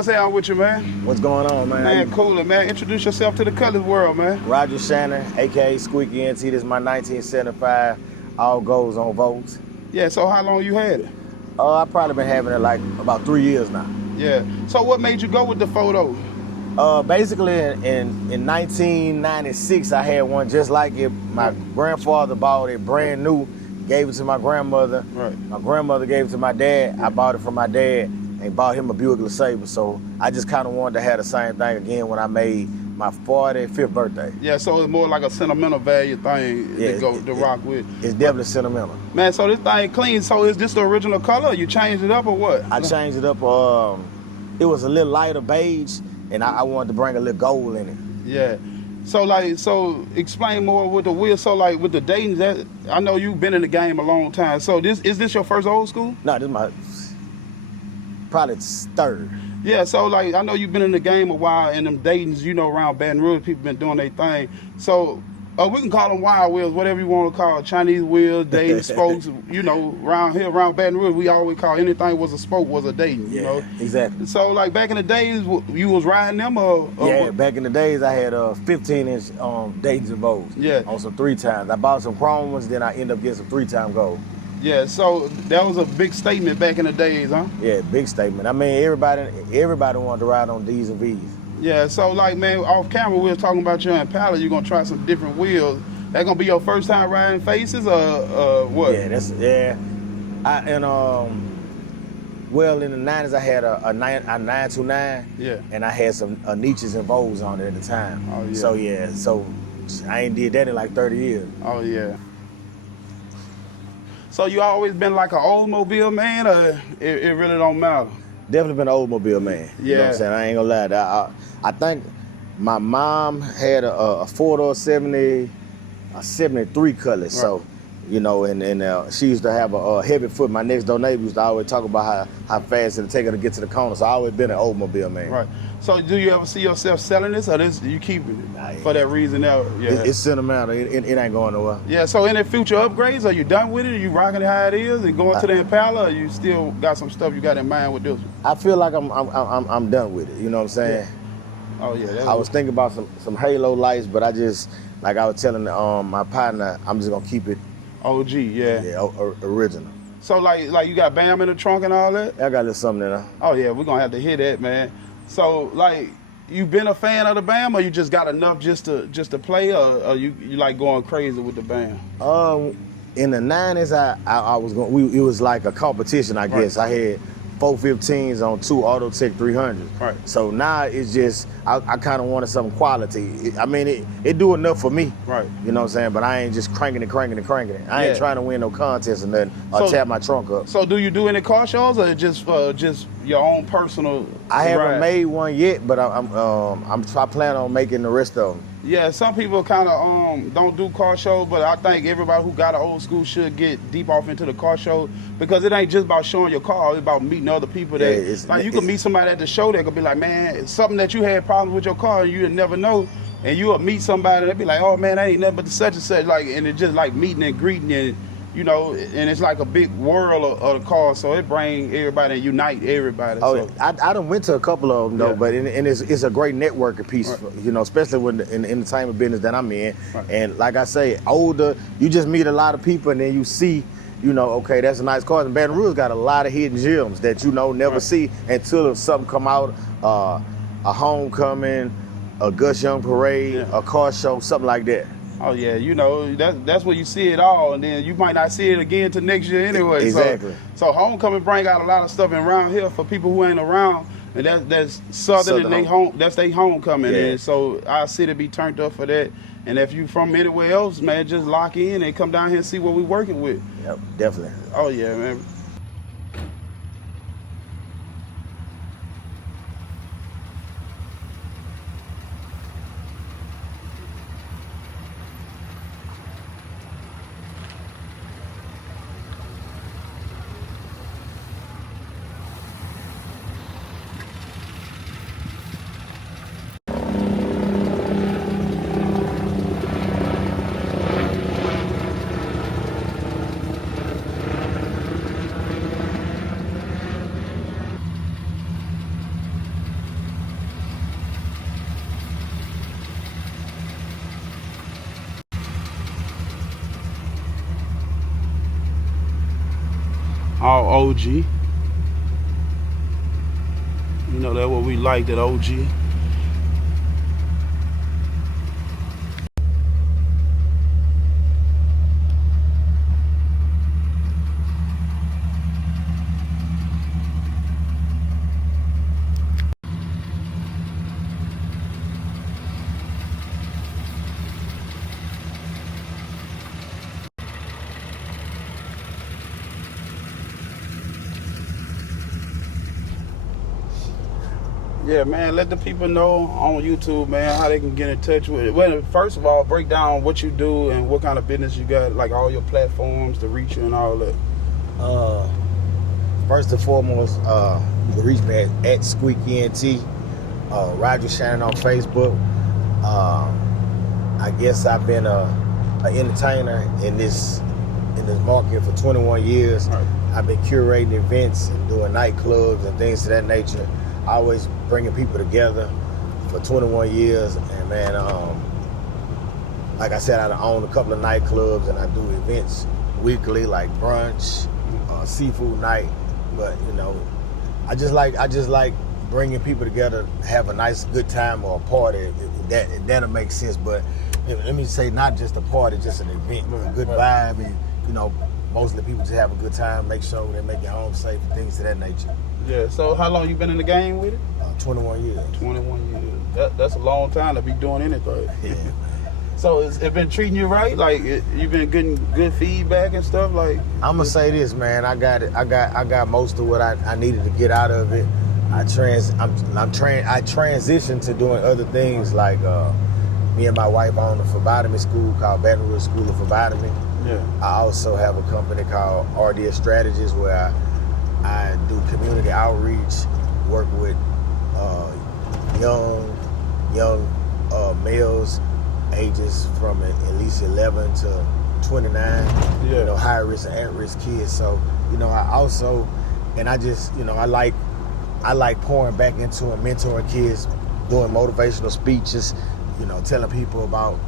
what's down with you, man? What's going on, man? Man, cooler, man. Introduce yourself to the Cutlass world, man. Roger Shannon, aka Squeak ENT. This is my 1975 All Goes on Votes. Yeah, so how long you had it? I've probably been having it like about 3 years now. Yeah. So what made you go with the photo? Basically, in 1996, I had one just like it. My grandfather bought it brand new, gave it to my grandmother. Right. My grandmother gave it to my dad. I bought it from my dad and bought him a Buick LeSabre. So I just kind of wanted to have the same thing again when I made my 45th birthday. Yeah, so it's more like a sentimental value thing to rock with. It's definitely sentimental. Man, so this thing clean. So is this the original color? You changed it up or what? I changed it up. It was a little lighter beige, and I wanted to bring a little gold in it. Yeah. So explain more with the wheel. So like with the Dayton, that I know you've been in the game a long time. So is this your first old school? No, this is my probably third. Yeah, so like I know you've been in the game a while, and them Daytons, around Baton Rouge, people been doing their thing. So we can call them wild wheels, whatever you want to call it, Chinese wheels, Dayton spokes. Around here, around Baton Rouge, we always call anything was a spoke was a Dayton. You know. Exactly. So like back in the days, you was riding them or yeah, what? back in the days I had 15-inch Daytons and Vogues. Yeah. On some 3-times. I bought some chrome ones, then I ended up getting some 3-time gold. Yeah, so that was a big statement back in the days, huh? Yeah, big statement. I mean, everybody wanted to ride on D's and V's. Yeah, so like, man, off camera, we was talking about your Impala. You're going to try some different wheels. That going to be your first time riding faces or what? Yeah, well, in the 90s, I had a 929. Yeah. And I had some niches and Vogues on it at the time. Oh, yeah. So I ain't did that in like 30 years. Oh, yeah. So you always been like an Oldsmobile man, or it really don't matter? Definitely been an Oldsmobile man. Yeah. You know what I'm saying? I ain't gonna lie. I think my mom had a 4-door 73 Cutlass. Right. So, and she used to have a heavy foot. My next door neighbor used to always talk about how fast it'll take her to get to the corner. So I always been an Oldsmobile man. Right. So do you ever see yourself selling this, or you keep it for that reason? Now, yeah. It's sentimental. It ain't going nowhere. Yeah. So any future upgrades? Are you done with it? Are you rocking it how it is and going to the Impala? Or you still got some stuff you got in mind with this one? I feel like I'm done with it. You know what I'm saying? Yeah. Oh yeah. I was thinking about some halo lights, but I just, like I was telling my partner, I'm just gonna keep it OG. Yeah. Yeah, original. So like you got BAM in the trunk and all that? I got a little something in there. Oh yeah, we're gonna have to hear that, man. So like, you been a fan of the BAM, or you just got enough just to play, or you like going crazy with the BAM? In the 90s, I was going. It was like a competition, I guess. Right. I had 415s on 2 Autotech 300s. Right. So now it's just I kind of wanted some quality. I mean, it do enough for me. Right. You know what I'm saying? But I ain't just cranking it. I ain't trying to win no contest or nothing, or tap my trunk up. So do you do any car shows, or just your own personal? I haven't ride? made one yet, but I plan on making the rest of them. Yeah, some people kind of don't do car shows, but I think everybody who got an old school should get deep off into the car show, because it ain't just about showing your car, it's about meeting other people that you can meet somebody at the show that could be like, man, it's something that you had problems with your car and you would never know, and you'll meet somebody that be like, oh man, that ain't nothing but the such and such, like, and it's just like meeting and greeting, and and it's like a big world of the car, so it bring everybody and unite everybody. Oh, so. I done went to a couple of them though, but it's a great networking piece, Right. Especially in the entertainment business that I'm in. Right. And like I say, older, you just meet a lot of people and then you see, okay, that's a nice car. And Baton Rouge got a lot of hidden gems that never Right. see until something come out, a homecoming, a Gus Young parade, a car show, something like that. Oh yeah, that's where you see it all, and then you might not see it again till next year anyway. Exactly. So homecoming bring out a lot of stuff around here for people who ain't around, and that's Southern and they home. That's their homecoming, Yeah. and so our city be turned up for that. And if you from anywhere else, man, just lock in and come down here and see what we working with. Yep, definitely. Oh yeah, man. All OG. You know, that's what we like, that OG. Yeah, man, let the people know on YouTube, man, how they can get in touch with it. Well, first of all, break down what you do and what kind of business you got, like all your platforms to reach you and all that. First and foremost, you can reach me at Squeak ENT, Roger Shannon on Facebook. I guess I've been an entertainer in this market for 21 years. Right. I've been curating events and doing nightclubs and things of that nature. Always bringing people together for 21 years, and man, like I said, I own a couple of nightclubs and I do events weekly, like brunch, seafood night. But you know, I just like bringing people together, have a nice good time or a party. That'll make sense. But let me say, not just a party, just an event, a good vibe, and you know, mostly people just have a good time, make sure they make it home safe and things of that nature. Yeah, so how long you been in the game with it? 21 years. 21 years. That's a long time to be doing anything. Yeah. So it been treating you right? Like you've been getting good feedback and stuff? Like I'm gonna say this, man. I got most of what I needed to get out of it. I transitioned to doing other things, like me and my wife own a phlebotomy school called Baton Rouge School of Phlebotomy. Yeah. I also have a company called RDS Strategies where I do community outreach, work with young males ages from at least 11 to 29, yeah. You know, high risk and at risk kids. So, you know, I also, and I just, you know, I like pouring back into and mentoring kids, doing motivational speeches, you know, telling people about,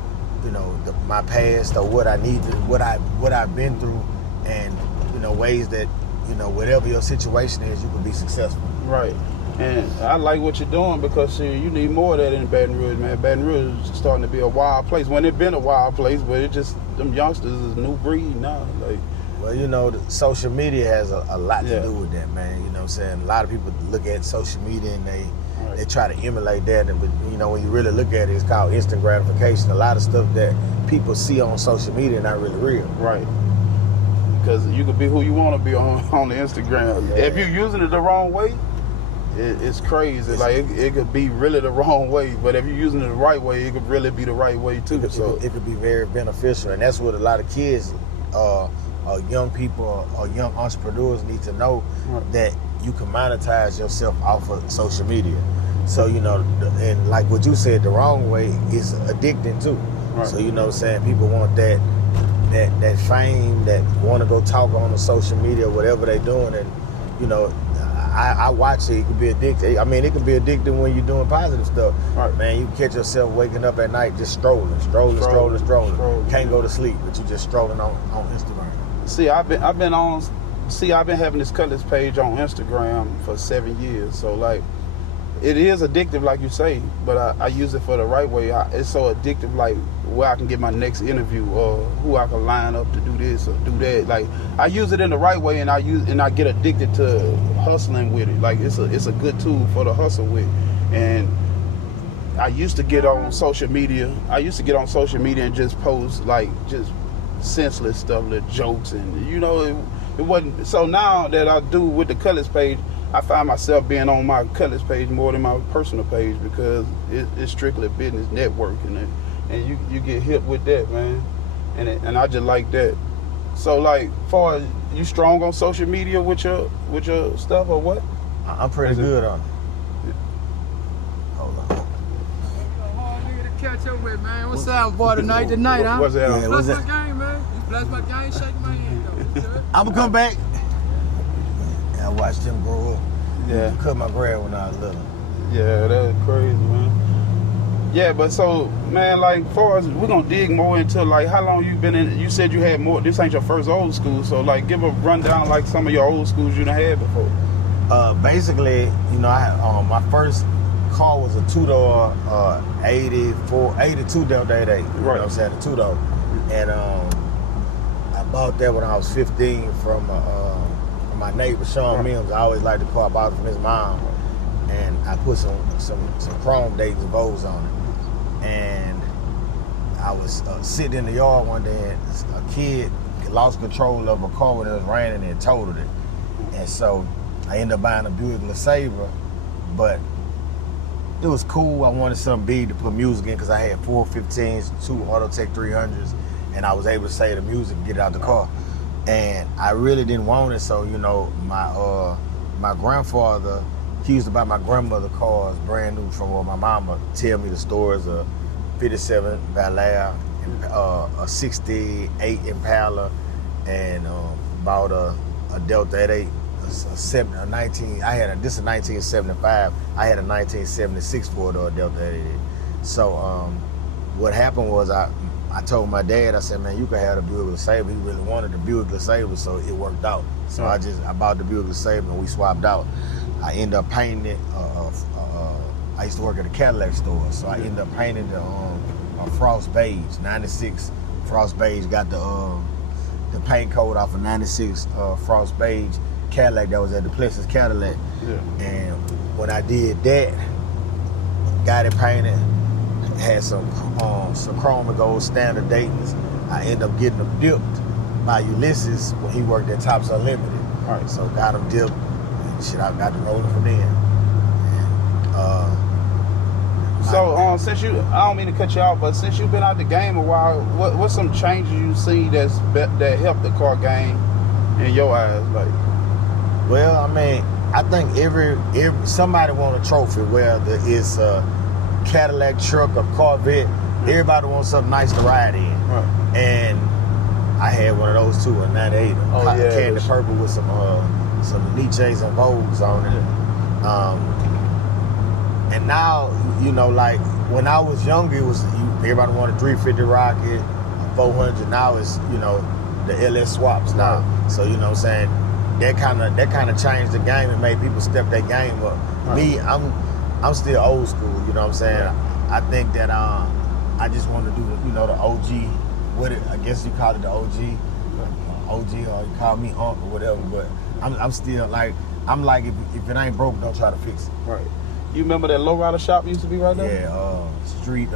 you know, my past or what I need to, what I've been through, and, you know, ways that, you know, whatever your situation is, you can be successful. Right. And I like what you're doing because you need more of that in Baton Rouge, man. Baton Rouge is starting to be a wild place. When it's been a wild place, but it just, them youngsters is a new breed now. Like, well, you know, social media has a lot to do with that, man. You know what I'm saying? A lot of people look at social media and they try to emulate that. But, you know, when you really look at it, it's called instant gratification. A lot of stuff that people see on social media is not really real. Right. Because you could be who you want to be on the Instagram. Yeah. If you're using it the wrong way, it's crazy. Like it could be really the wrong way, but if you're using it the right way, it could really be the right way too. It could be very beneficial, and that's what a lot of kids, young people, or young entrepreneurs need to know, that you can monetize yourself off of social media. So, you know, and like what you said, the wrong way is addicting too. Right. So, you know what I'm saying, people want that fame, that want to go talk on the social media, whatever they're doing, and you know, I watch it. It can be addictive. I mean, it can be addictive when you're doing positive stuff. Right. Man, you catch yourself waking up at night just strolling. Can't go to sleep, but you just strolling on Instagram. See, I've been having this Cutlass page on Instagram for 7 years. So like, it is addictive, like you say, but I use it for the right way. It's so addictive, like where I can get my next interview or who I can line up to do this or do that. Like, I use it in the right way, and I get addicted to hustling with it. Like, it's a good tool for the hustle with. And I used to get on social media. And just post like just senseless stuff, the jokes, and you know, it wasn't. So now that I do with the Cutlass page, I find myself being on my Cutlass page more than my personal page because it's strictly business networking, and you get hip with that, man, and I just like that. So like, far as you strong on social media with your stuff or what? I'm pretty good on it. Yeah. Hold on. Hard nigga to catch up with, man. What's up, boy? Tonight, huh? What's that? Yeah, bless my game, man. You bless my game, shake my hand, though. I'm gonna come back. I watched him grow up. Yeah. Cut my grass when I was little. Yeah, that's crazy, man. Yeah, but so, man, like, far as we're gonna dig more into, like, how long you been in, you said you had more, this ain't your first old school, so, like, give a rundown, like, some of your old schools you done had before. Basically, you know, my first car was a two-door 82 Delta 88, you know what I'm saying, a two-door. And I bought that when I was 15 from my neighbor, Sean Mims. I always liked the car. I bought it from his mom. And I put some chrome Dayton Vogues on it. And I was sitting in the yard one day, and a kid lost control of a car when it was raining and totaled it. And so I ended up buying a Buick LeSabre, but it was cool. I wanted something big to put music in because I had 415s, 2 Autotech 300s, and I was able to say the music and get it out the car. And I really didn't want it, so, you know, my grandfather, he used to buy my grandmother cars brand new from where my mama tell me the stories of 57 Bel-Air, a 68 Impala, and bought a Delta 88, this is 1975. I had a 1976 four-door Delta 88. So what happened was I told my dad, I said, man, you can have the Buick LeSabre. He really wanted the Buick LeSabre, so it worked out. So I bought the Buick LeSabre and we swapped out. I ended up painting it. I used to work at a Cadillac store, so I ended up painting the Frost Beige, 96 Frost Beige. Got the paint code off of 96 Frost Beige Cadillac that was at the Plexus Cadillac. Yeah. And when I did that, got it painted, had some chrome and gold standard Daytons. I ended up getting them dipped by Ulysses when he worked at Tops Unlimited. All right. So got them dipped. Shit, I got to roll from there. So, since you, I don't mean to cut you off, but since you've been out the game a while, what's some changes you see that helped the car game in your eyes? Like, well, I mean, I think every somebody want a trophy, whether it's a Cadillac truck or Corvette. Everybody wants something nice to ride in. Right. And I had one of those too, a 98, candy purple with some Nietzsche's and Vogues on it. And now, you know, like when I was younger, it was everybody wanted 350 Rocket, 400. Now it's, you know, the LS swaps now. So, you know what I'm saying, that kind of changed the game and made people step their game up. Me, I'm still old school. You know what I'm saying? I think that I just want to do the, you know, the OG. I guess you call it the OG, or you call me Unc or whatever. But I'm still like, if it ain't broke, don't try to fix it. Right. You remember that lowrider shop used to be right there? Yeah, street.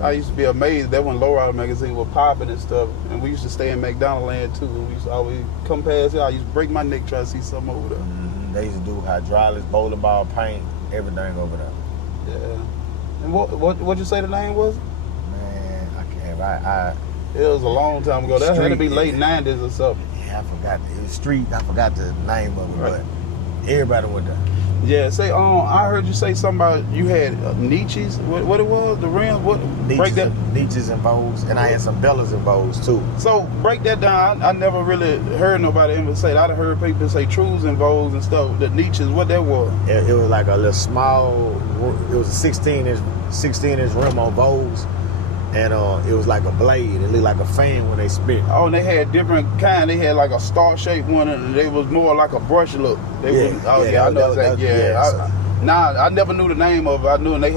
I used to be amazed that when Lowrider magazine was popping and stuff, and we used to stay in McDonald Land too. And we used to always come past here. I used to break my neck trying to see something over there. Mm-hmm. They used to do hydraulics, bowling ball paint, everything over there. Yeah. And what'd you say the name was? Man, I can't. It was a long time ago. That had to be late 90s or something. Yeah, I forgot. It was street. I forgot the name of it, right. But everybody went there. Yeah, say, I heard you say something about you had Nietzsche's. What it was? The rims? What? Break that. Nietzsche's and Vogues, and I had some Bellas and Vogues too. So break that down. I nenever really heard nobody ever say that. I heard people say Trues and Vogues and stuff. The Nietzsche's, what that was? It was like a little small. It was a 16-inch rim on Vogues. And it was like a blade. It looked like a fan when they spit. Oh, and they had different kind. They had like a star-shaped one, and they was more like a brush look. I know that. I never knew the name of it. I knew, and they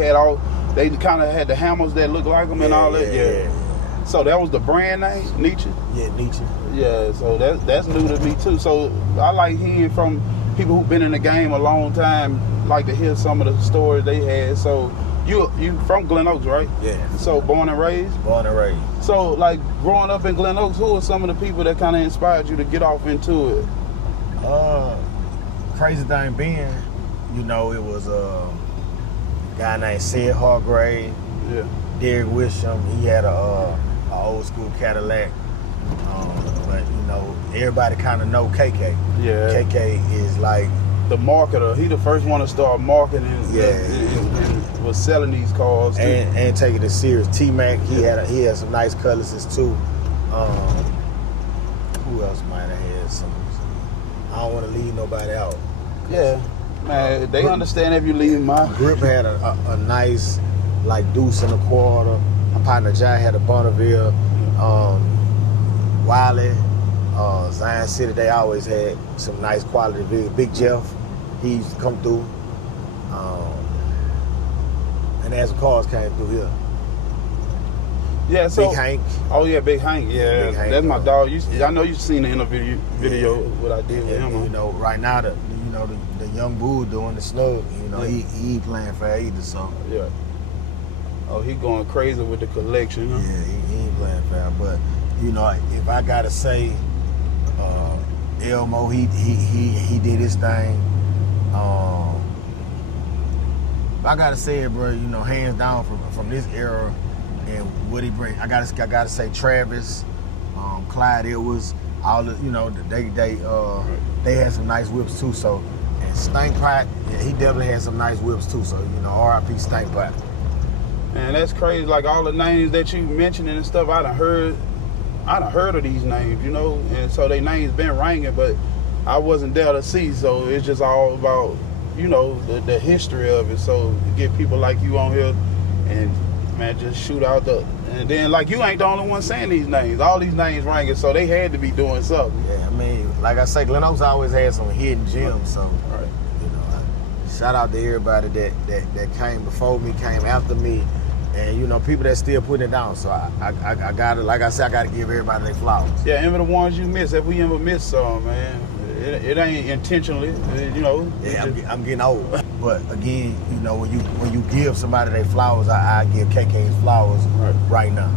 kind of had the hammers that looked like them and all that. Yeah. So that was the brand name, Nietzsche? Yeah, Nietzsche. Yeah, so that's new to me too. So I like hearing from people who've been in the game a long time, like to hear some of the stories they had. So you from Glen Oaks, right? Yeah. So born and raised? Born and raised. So like growing up in Glen Oaks, who are some of the people that kind of inspired you to get off into it? Crazy thing being, you know, it was a guy named Sid Hargrave. Yeah. Derek Wisham. He had a old school Cadillac. But you know, everybody kind of know KK. Yeah. KK is like the marketer. He the first one to start marketing. And was selling these cars too. and taking it serious. T-Mac, he had some nice Cutlasses too. Who else might have had some? I don't want to leave nobody out. Yeah, man, they understand if you leave my Grip had a nice like Deuce in a Quarter. My partner Jai had a Bonneville. Wiley, Zion City, they always had some nice quality videos. Big Jeff, he used to come through. And as the cars came through here. Yeah, so Big Hank. Oh yeah, Big Hank. Yeah, Big Hank, that's my dog. I know you've seen the interview video what I did with him. You know, right now the young bull doing the snug. You know, he ain't playing fair either. So yeah. Oh, he going crazy with the collection. Huh? Yeah, he ain't playing fair. But you know, if I gotta say, Elmo, he did his thing. If I gotta say it, bro, you know, hands down from this era and what he bring. I gotta say Travis, Clyde Edwards, all the, you know, they had some nice whips too. So, and Stankpot, yeah, he definitely had some nice whips too. So, you know, R.I.P. Stankpot. Man, that's crazy. Like all the names that you mentioned and stuff, I done heard of these names, you know, and so they names been ringing, but I wasn't there to see. So it's just all about, you know, the history of it. So to get people like you on here and man, just shoot out and then like you ain't the only one saying these names. All these names ringing, so they had to be doing something. Yeah, I mean, like I say, Glen Oaks always had some hidden gems. So, right. You know, shout out to everybody that came before me, came after me, and you know, people that still putting it down. So I gotta, like I said, I gotta give everybody their flowers. Yeah, and the ones you miss, if we ever miss some, man, it ain't intentionally, you know. Yeah, I'm getting old. But again, you know, when you give somebody their flowers, I give KK's flowers right now.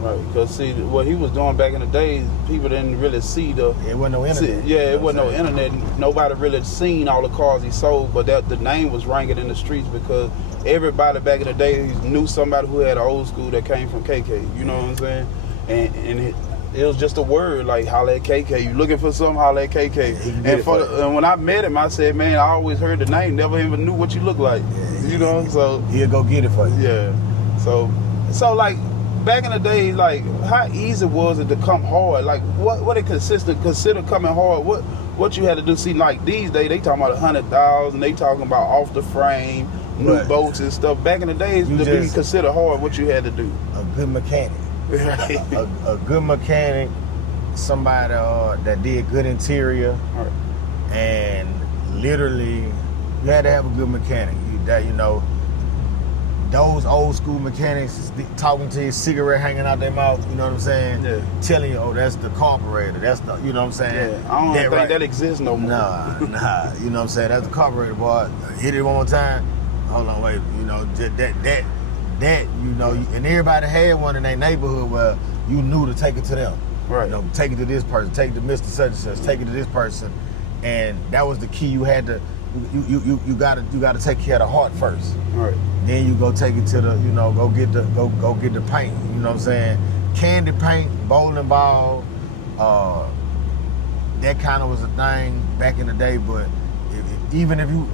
Right, because see, what he was doing back in the days, people didn't really see the... It wasn't no internet. It wasn't no internet. Nobody really seen all the cars he sold, but the name was ringing in the streets because everybody back in the day knew somebody who had an old school that came from KK, you know what I'm saying? And it was just a word, like, holla at KK. You looking for something, holla at KK. And when I met him, I said, man, I always heard the name, never even knew what you looked like. Yeah, you know, so... He'll go get it for you. Yeah. So like, back in the day, like, how easy was it to come hard? Like, what it consider coming hard? What you had to do? See, like, these days, they talking about 100,000, they talking about off the frame, new boats and stuff. Back in the days, to be considered hard, what you had to do? A good mechanic. a good mechanic, somebody that did good interior, and literally you had to have a good mechanic. You know, those old school mechanics talking to you, cigarette hanging out their mouth, you know what I'm saying? Yeah. Telling you, oh, that's the carburetor, that's the, you know what I'm saying? Yeah. I don't think that exists no more. Nah, you know what I'm saying? That's the carburetor, boy. Hit it one more time. Hold on, wait, you know, that, you know, and everybody had one in their neighborhood where you knew to take it to them. Right. You know, take it to this person, take it to Mr. Such and Such, take it to this person. And that was the key. You had to, you gotta take care of the heart first. Right. Then you go take it to the, you know, go get the paint. You know what I'm saying? Candy paint, bowling ball, that kind of was a thing back in the day. But even if you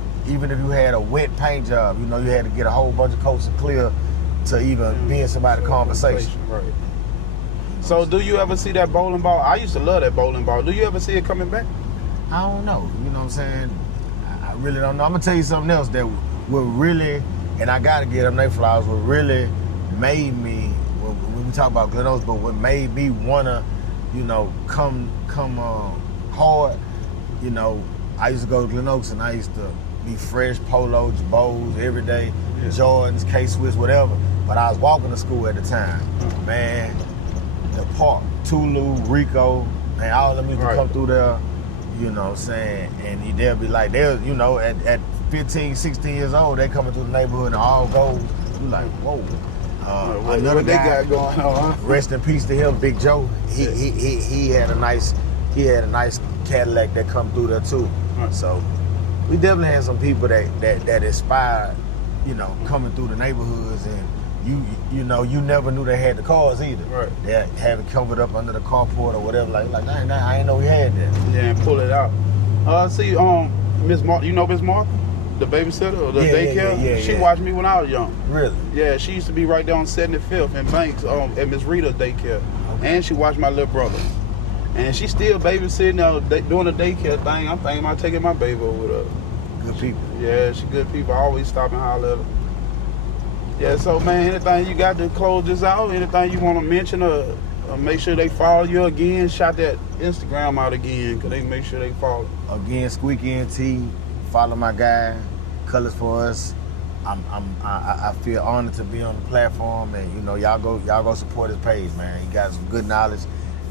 had a wet paint job, you know, you had to get a whole bunch of coats of clear to even be in somebody's conversation. Right. So do you ever see that bowling ball? I used to love that bowling ball. Do you ever see it coming back? I don't know. You know what I'm saying? I really don't know. I'm gonna tell you something else that would really, and I gotta give them their flowers, what really made me, when we talk about Glen Oaks, but what made me wanna, you know, come hard, you know, I used to go to Glen Oaks and I used to be fresh, polos, bows every day, Jordans, K-Swiss, whatever. But I was walking to school at the time. Man, the park, Tulu, Rico, and all of them used to come through there, you know what I'm saying? And they'll be like, you know, at 15, 16 years old, they coming through the neighborhood and all goes. You like, whoa. Another what they guy, got going on, huh? Rest in peace to him, Big Joe. He had a nice Cadillac that come through there too. So we definitely had some people that inspired, you know, coming through the neighborhoods, and you know, you never knew they had the cars either. Right. They have it covered up under the carport or whatever. Like I ain't know we had that. Yeah, and pull it out. See, Miss Mark, you know Miss Mark, the babysitter or the daycare? Yeah, she watched me when I was young. Really? Yeah, she used to be right there on 75th in Banks at Miss Rita's daycare. Okay. And she watched my little brother. And she still babysitting doing the daycare thing. I'm thinking about taking my baby over there. Good people. Yeah, she good people. I always stop and holler at her. Yeah, so man, anything you got to close this out? Anything you want to mention or make sure they follow you again? Shout that Instagram out again, cause they make sure they follow. Again, Squeak NT. Follow my guy, Cutlass for us. I feel honored to be on the platform, and you know y'all go support his page, man. He got some good knowledge,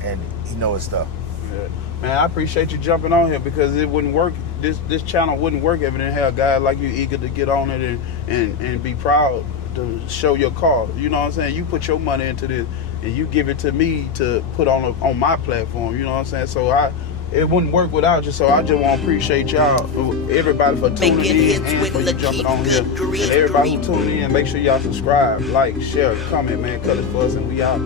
and he know his stuff. Yeah. Man, I appreciate you jumping on here because it wouldn't work. This channel wouldn't work if it didn't have guys like you eager to get on it and be proud to show your car. You know what I'm saying? You put your money into this and you give it to me to put on my platform. You know what I'm saying? So it wouldn't work without you. So I just want to appreciate y'all, everybody for tuning in and for you jumping on here. And everybody who tuned in, make sure y'all subscribe, like, share, comment, man. Cutlass for us, and we out.